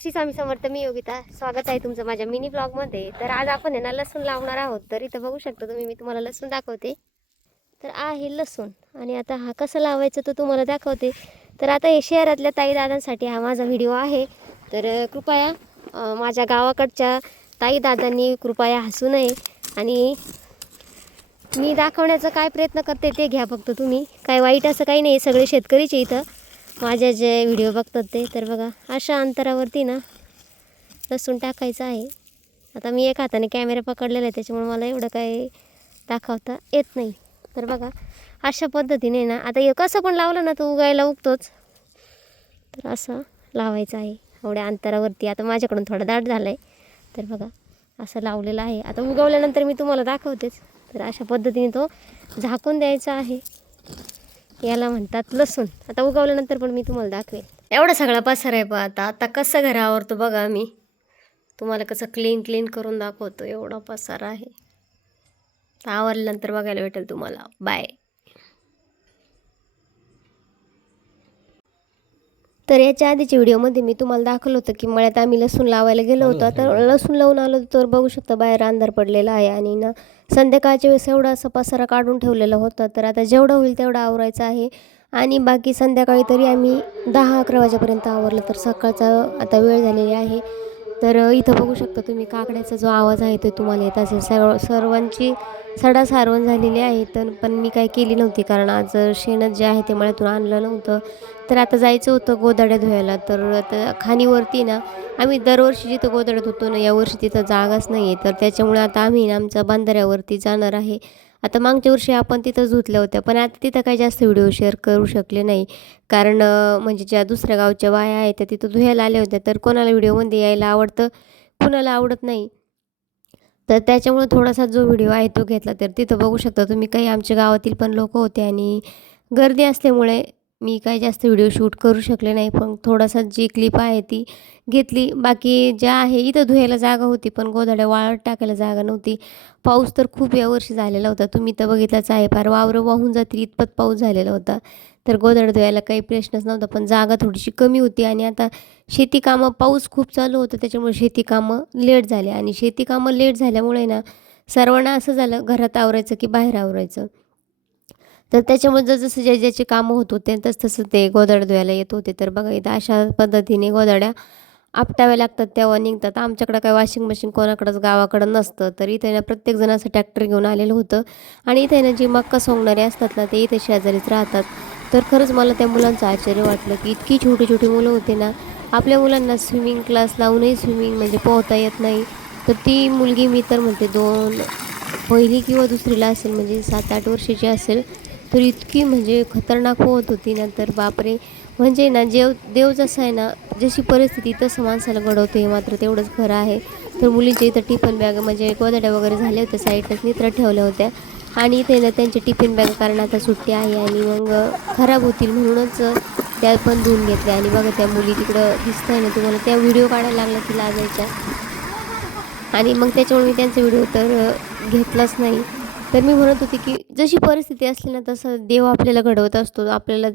श्री स्वामी समर्थ. मी योगिता. स्वागत आहे तुमचं माझ्या मिनी ब्लॉगमध्ये. तर आज आपण आहे ना लसूण लावणार आहोत. तर इथं बघू शकता तुम्ही, मी तुम्हाला लसूण दाखवते. तर आहे लसूण आणि आता हा कसं लावायचं तो तुम्हाला दाखवते. तर आता हे शहरातल्या ताई दादांसाठी हा माझा व्हिडिओ आहे. तर कृपया माझ्या गावाकडच्या ताई दादांनी कृपया हसू नये आणि मी दाखवण्याचा काय प्रयत्न करते ते घ्या फक्त तुम्ही. काय वाईट असं काही नाही, सगळे शेतकरीचे इथं माझे जे व्हिडिओ बघतात ते. तर बघा अशा अंतरावरती ना लसूण टाकायचं आहे. आता मी एक हाताने कॅमेरा पकडलेला आहे त्याच्यामुळे मला एवढं काही दाखवता येत नाही. तर बघा अशा पद्धतीने ना आता हे कसं पण लावलं ना तो उगायला उगतोच. तर असं लावायचं आहे एवढ्या अंतरावरती. आता माझ्याकडून थोडा दाट झाला आहे. तर बघा असं लावलेलं आहे. आता उगवल्यानंतर मी तुम्हाला दाखवतेच. तर अशा पद्धतीने तो झाकून द्यायचा आहे. याला म्हणतात लसूण. आता उगवल्यानंतर पण मी तुम्हाला दाखवेल. एवढा सगळा पसारा आहे पहा. आता कसं घर आवरतो बघा. मी तुम्हाला कसं क्लीन करून दाखवतो. एवढा पसारा आहे. आवरल्यानंतर बघायला भेटेल तुम्हाला. बाय. तर याच्या आधीच्या व्हिडिओमध्ये मी तुम्हाला दाखवलं होतं की मळ्यात आम्ही लसूण लावायला गेलो होतो. तर लसूण लावून आलो तर बघू शकता बाहेर अंधार पडलेला आहे आणि ना संध्याकाळच्या वेळेस एवढा असा पसारा काढून ठेवलेला होता. तर आता जेवढं होईल तेवढं आवरायचं आहे आणि बाकी संध्याकाळी तरी आम्ही 10-11 वाजेपर्यंत आवरलं. तर सकाळचा आता वेळ झालेली आहे. तर इथं बघू शकता तुम्ही काकड्याचा जो आवाज आहे तो तुम्हाला येत असेल. सर्वांची सारवण झालेली आहे. तर पण मी काय केली नव्हती कारण आज शेणच जे आहे ते मळ्यातून आणलं नव्हतं. तर आता जायचं होतं गोधड्या धुवायला. तर आता खाणीवरती ना आम्ही दरवर्षी जिथं गोधड्या धुतो ना यावर्षी तिथं जागाच नाही आहे. तर त्याच्यामुळे आता आम्ही ना आमच्या बांधाऱ्यावरती जाणार आहे. आता मागच्या वर्षी आपण तिथं धुतल्या होत्या पण आता तिथं काही जास्त व्हिडिओ शेअर करू शकले नाही कारण म्हणजे ज्या दुसऱ्या गावच्या बाया आहेत त्या तिथं धुवायला आल्या होत्या. तर कोणाला व्हिडिओमध्ये यायला आवडतं, कुणाला आवडत नाही. तर त्याच्यामुळे थोडासा जो व्हिडिओ आहे तो घेतला. तर तिथं बघू शकता तुम्ही काही आमच्या गावातील पण लोक होते आणि गर्दी असल्यामुळे मी काही जास्त व्हिडिओ शूट करू शकले नाही. पण थोडासा जी क्लिप आहे ती घेतली. बाकी ज्या आहे इथं धुवायला जागा होती पण गोधड्या वाळत टाकायला जागा नव्हती. पाऊस तर खूप यावर्षी झालेला होता. तुम्ही तर बघितलंच आहे. फार वावरं वाहून जातील इतपत पाऊस झालेला होता. तर गोधड्या धुवायला काही प्रश्नच नव्हता. पण जागा थोडीशी कमी होती आणि आता शेती कामं पाऊस खूप चालू होतं त्याच्यामुळे शेती कामं लेट झाले आणि शेती कामं लेट झाल्यामुळे ना सर्वांना असं झालं घरात आवरायचं की बाहेर आवरायचं. तर त्याच्यामुळे जसं ज्याचे कामं होत होते तसं ते गोधड्या धुवायला येत होते. तर बघा इथं अशा पद्धतीने गोधड्या आपटाव्या लागतात तेव्हा निघतात. आमच्याकडं काय वॉशिंग मशीन कोणाकडंच गावाकडं नसतं. तर इथे ना प्रत्येकजण असं ट्रॅक्टर घेऊन आलेलं होतं आणि इथे ना जी मक्का सोंगणारे असतात ना ते इथे शेजारीच राहतात. तर खरंच मला त्या मुलांचं आश्चर्य वाटलं की इतकी छोटी छोटी मुलं होती ना. आपल्या मुलांना स्विमिंग क्लास लावूनही स्विमिंग म्हणजे पोहता येत नाही. तर ती मुलगी मी तर म्हणते पहिली किंवा दुसरीला असेल म्हणजे 7-8 वर्षाची असेल. तर इतकी म्हणजे खतरनाक पोहत होती ना. तर बापरे. म्हणजे ना देव जसं आहे ना जशी परिस्थिती तसं माणसाला घडवतो हे मात्र तेवढंच खरं आहे. तर मुलींच्या इथं टिफिन बॅग म्हणजे गोधड्या वगैरे झाल्या होत्या साईडलाच नित्र ठेवल्या होत्या आणि इथे ना त्यांची टिफिन बॅग कारण आता सुट्टी आहे आणि मग खराब होतील म्हणूनच त्या पण धुवून घेतल्या. आणि बघा त्या मुली तिकडं दिसत आहे ना तुम्हाला त्या व्हिडिओ काढायला लागल्या की लाजायच्या आणि मग त्याच्यामुळे मी त्यांचा व्हिडिओ तर घेतलाच नाही. तर मी म्हणत होते की जशी परिस्थिती असली ना तसं देव आपल्याला घडवत असतो. आपल्याला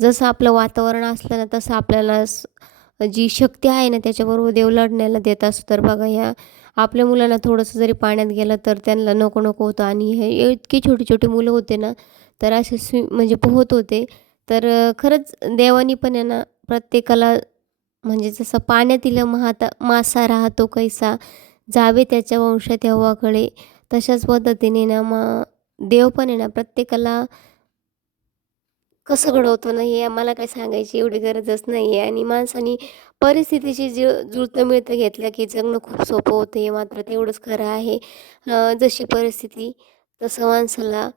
जसं आपलं वातावरण असलं ना तसं आपल्याला जी शक्ती आहे ना त्याच्याबरोबर देव लढण्याला देत असतो. तर बघा ह्या आपल्या मुलांना थोडंसं जरी पाण्यात गेलं तर त्यांना नको नको होतं आणि हे इतकी छोटी छोटी मुलं होते ना तर असे म्हणजे पोहत होते. तर खरंच देवानी पण आहे ना प्रत्येकाला म्हणजे जसं पाण्यातील मासा राहतो कैसा जावे त्याच्या वंशात हवाकडे तशाच पद्धतीने ना मग देव पण आहे ना प्रत्येकाला कसं घडवतो ना हे आम्हाला काही सांगायची एवढी गरजच नाही आहे. आणि माणसाने परिस्थितीशी जुळतं मिळतं घेतलं की जगणं खूप सोपं होतं हे मात्र तेवढंच खरं आहे. जशी परिस्थिती तसं माणसाला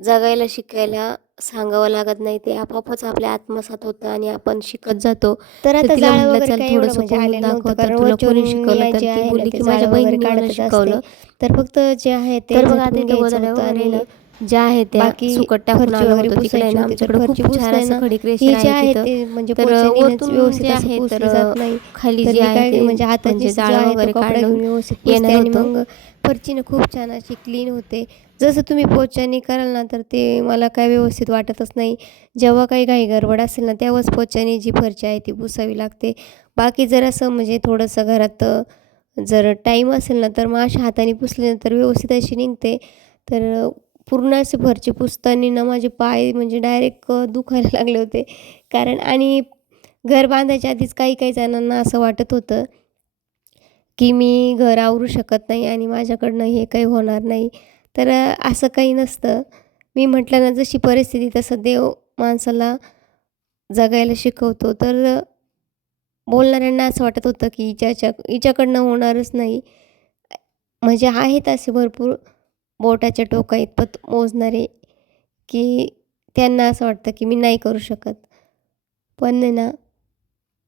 जगायला शिकायला सांगावं लागत नाही. ते आपोआपच आपल्या आत्मसात होतं आणि आपण शिकत जातो. तर आता तिला जाळं म्हटलं वगैरे चल काही एवढं थोडंसं म्हणजे पोहून आलेलं दाखव नव्हतं तर कारण तुला वरचून कोणी शिकवलं तर जे ती आहे ना बोलली ते की माझ्या जाळं वगैरे बहिणीने मला काढतच असते. शिकवलं. तर फक्त जे आहे ते तर बघ आता झटकून इथं घ्यायचं गोधड्या होतं वगैरे आणि ना ज्या आहे त्या बाकी सुकट टाकून आलो होतो तिकडे ना आमच्याकडे खूप छान असं खडी क्रेशर आहे तिथं. म्हणजे तर वरतून व्यवस्थित जे असं आहे पुसलं तर जात नाही. खाली तर जे मी आहे काय ते म्हणजे हाताची म्हणजे जो जाळं आहे तो वगैरे कपडा काढून घेऊन व्यवस्थित पुसते येणार आणि होतो. मग फरचीनं खूप छान अशी क्लीन होते. जसं तुम्ही पोछानी कराल ना तर ते मला काय व्यवस्थित वाटतच नाही. जेव्हा काही घाई गडबड असेल ना तेव्हाच पोछानी जी फरची आहे ती पुसावी लागते. बाकी जर असं म्हणजे थोडंसं घरात जर टाईम असेल ना तर मग अशा हाताने पुसली ना तर व्यवस्थित अशी निघते. तर पूर्ण अशी फरची पुसताना ना माझे पाय म्हणजे डायरेक्ट दुखायला लागले होते. कारण आणि घर बांधायच्या आधीच काही काही जणांना असं वाटत होतं की मी घर आवरू शकत नाही आणि माझ्याकडनं हे काही होणार नाही. तर असं काही नसतं. मी म्हटलं ना जशी परिस्थिती तसं देव माणसाला जगायला शिकवतो. तर बोलणाऱ्यांना असं वाटत होतं की हिच्याकडनं होणारच नाही. म्हणजे आहेत असे भरपूर बोटाच्या टोकाइतपत मोजणारे, की त्यांना असं वाटतं की मी नाही करू शकत. पण आहे ना,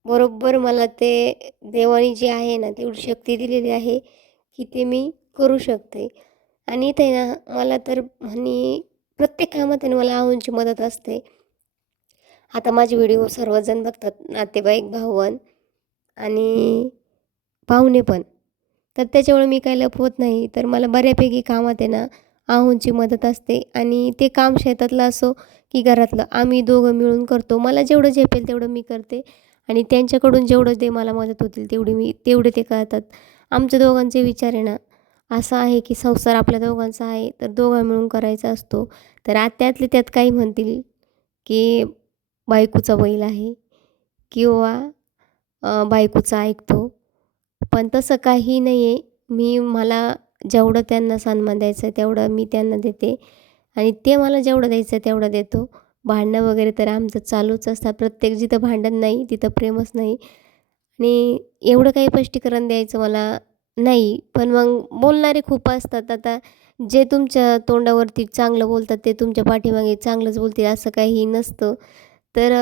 बरोबर मला ते देवाने जी आहे ना, तेवढी शक्ती दिलेली आहे, की ते मी करू शकते. आणि इथे ना, मला तर प्रत्येक कामात आहे ना, मला आऊंची मदत असते. आता माझे व्हिडिओ सर्वजण बघतात, नातेवाईक, भावंड आणि पाहुणे पण. तर त्याच्यामुळे मी काही लपवत नाही. तर मला बऱ्यापैकी कामात आहे ना, आहोंची मदत असते आणि ते काम शेतातलं असो की घरातलं, आम्ही दोघं मिळून करतो. मला जेवढं झेपेल तेवढं मी करते आणि त्यांच्याकडून जेवढं ते मला मदत होतील तेवढे ते करतात. आमच्या दोघांचे विचार आहे ना, असा आहे की संसार आपल्या दोघांचा आहे, तर दोघं मिळून करायचा असतो. तर त्यातले त्यात काही म्हणतील की बायकोचा बैल आहे किंवा बायकोचं ऐकतो. पण तसं काही नाही आहे. मला जेवढं त्यांना सन्मान द्यायचा आहे तेवढं मी त्यांना देते आणि ते मला जेवढं द्यायचं आहे तेवढं देतो. भांडणं वगैरे तर आमचं चालूच असतात. प्रत्येक जिथं भांडण नाही तिथं प्रेमच नाही आणि एवढं काही स्पष्टीकरण द्यायचं मला नाही. पण मग बोलणारे खूप असतात. आता जे तुमच्या तोंडावरती चांगलं बोलतात ते तुमच्या पाठीमागे चांगलंच बोलतील असं काही नसतं. तर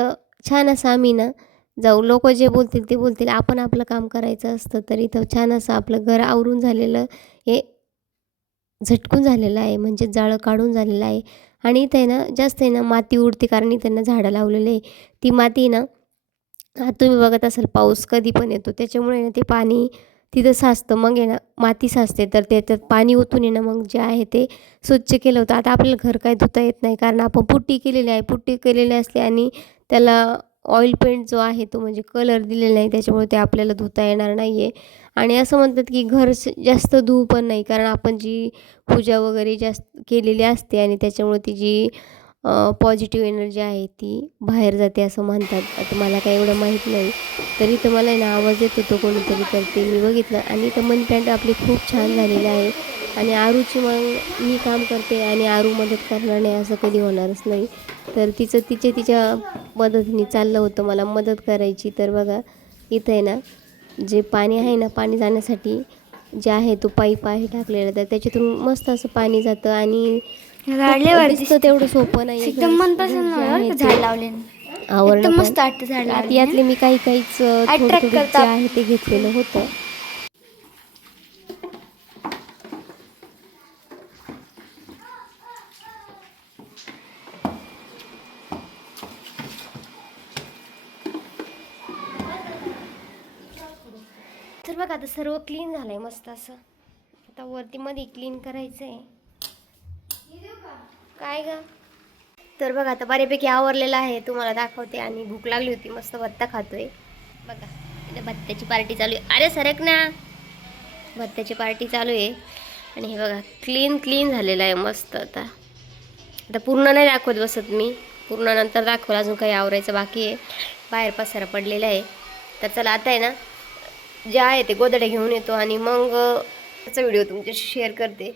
छान असं आम्ही ना जाऊ. लोकं जे बोलतील ते बोलतील. आपण आपलं काम करायचं असतं. तर इथं छान असं आपलं घर आवरून झालेलं हे झटकून झालेलं आहे. म्हणजे जाळं काढून झालेलं आहे आणि इथं आहे ना जास्त आहे ना माती उडते कारण इथं ना झाडं लावलेली आहे. ती माती ना तुम्ही बघत असाल पाऊस कधी पण येतो. त्याच्यामुळे ना ते पाणी तिथं साचतं. मग आहे ना माती साचते तर त्याच्यात पाणी ओतून आहे ना मग जे आहे ते स्वच्छ केलं होतं. आता आपल्याला घर काय धुता येत नाही कारण आपण पुट्टी केलेली आहे. पुट्टी केलेली असते आणि त्याला ऑइल पेंट जो आहे तो म्हणजे कलर दिलेला नाही त्याच्यामुळे ते आपल्याला धुता येणार नाही आहे. आणि असं म्हणतात की घर जास्त धुवू पण नाही कारण आपण जी पूजा वगैरे जास्त केलेली असते आणि त्याच्यामुळे ती जी पॉझिटिव्ह एनर्जी आहे ती बाहेर जाते असं म्हणतात. आता मला काही एवढं माहीत नाही. तरी तर मला आहे ना आवाज येत होतो कोणीतरी तर ते मी बघितलं आणि इथं मनी प्लॅन्ट आपली खूप छान झालेली आहे आणि आरूची मग मी काम करते आणि आरू मदत करणार नाही असं कधी होणारच नाही. तर तिच्या मदतीने चाललं होतं मला मदत करायची. तर बघा इथं आहे ना जे पाणी आहे ना पाणी जाण्यासाठी जे आहे तो पाईप आहे टाकलेला तर त्याच्यातून मस्त असं पाणी जातं आणि खूप दिसतं तेवढं सोपं नाही एकदम मनपसंत जे आहे झाड ते लावले. आवरणं एकदम पण. मस्त वाटतं झाड तर आता लावले. यातले मी काहीच थोडं अट्रॅक्ट थोडं जे करतात. आहे ते घेतलेलं होतं. तर बघा आता सर्व क्लीन झालंय मस्त असं. आता वरती मध्ये क्लीन करायचं आहे. काय ग? तर बघा आता बऱ्यापैकी आवरलेलं आहे तुम्हाला दाखवते आणि भूक लागली होती मस्त भत्ता खातोय. बघा इथं भत्त्याची पार्टी चालू आहे. अरे सरक ना. भत्त्याची पार्टी चालू आहे आणि हे बघा क्लीन झालेलं आहे मस्त. आता पूर्ण नाही दाखवत बसत मी. पूर्ण नंतर दाखवलं अजून काही आवरायचं बाकी आहे. बाहेर पसारा पडलेला आहे. तर चला आता आहे ना जे आहे ते गोधड्या घेऊन येतो आणि मग त्याचा व्हिडिओ तुमच्याशी शेअर करते.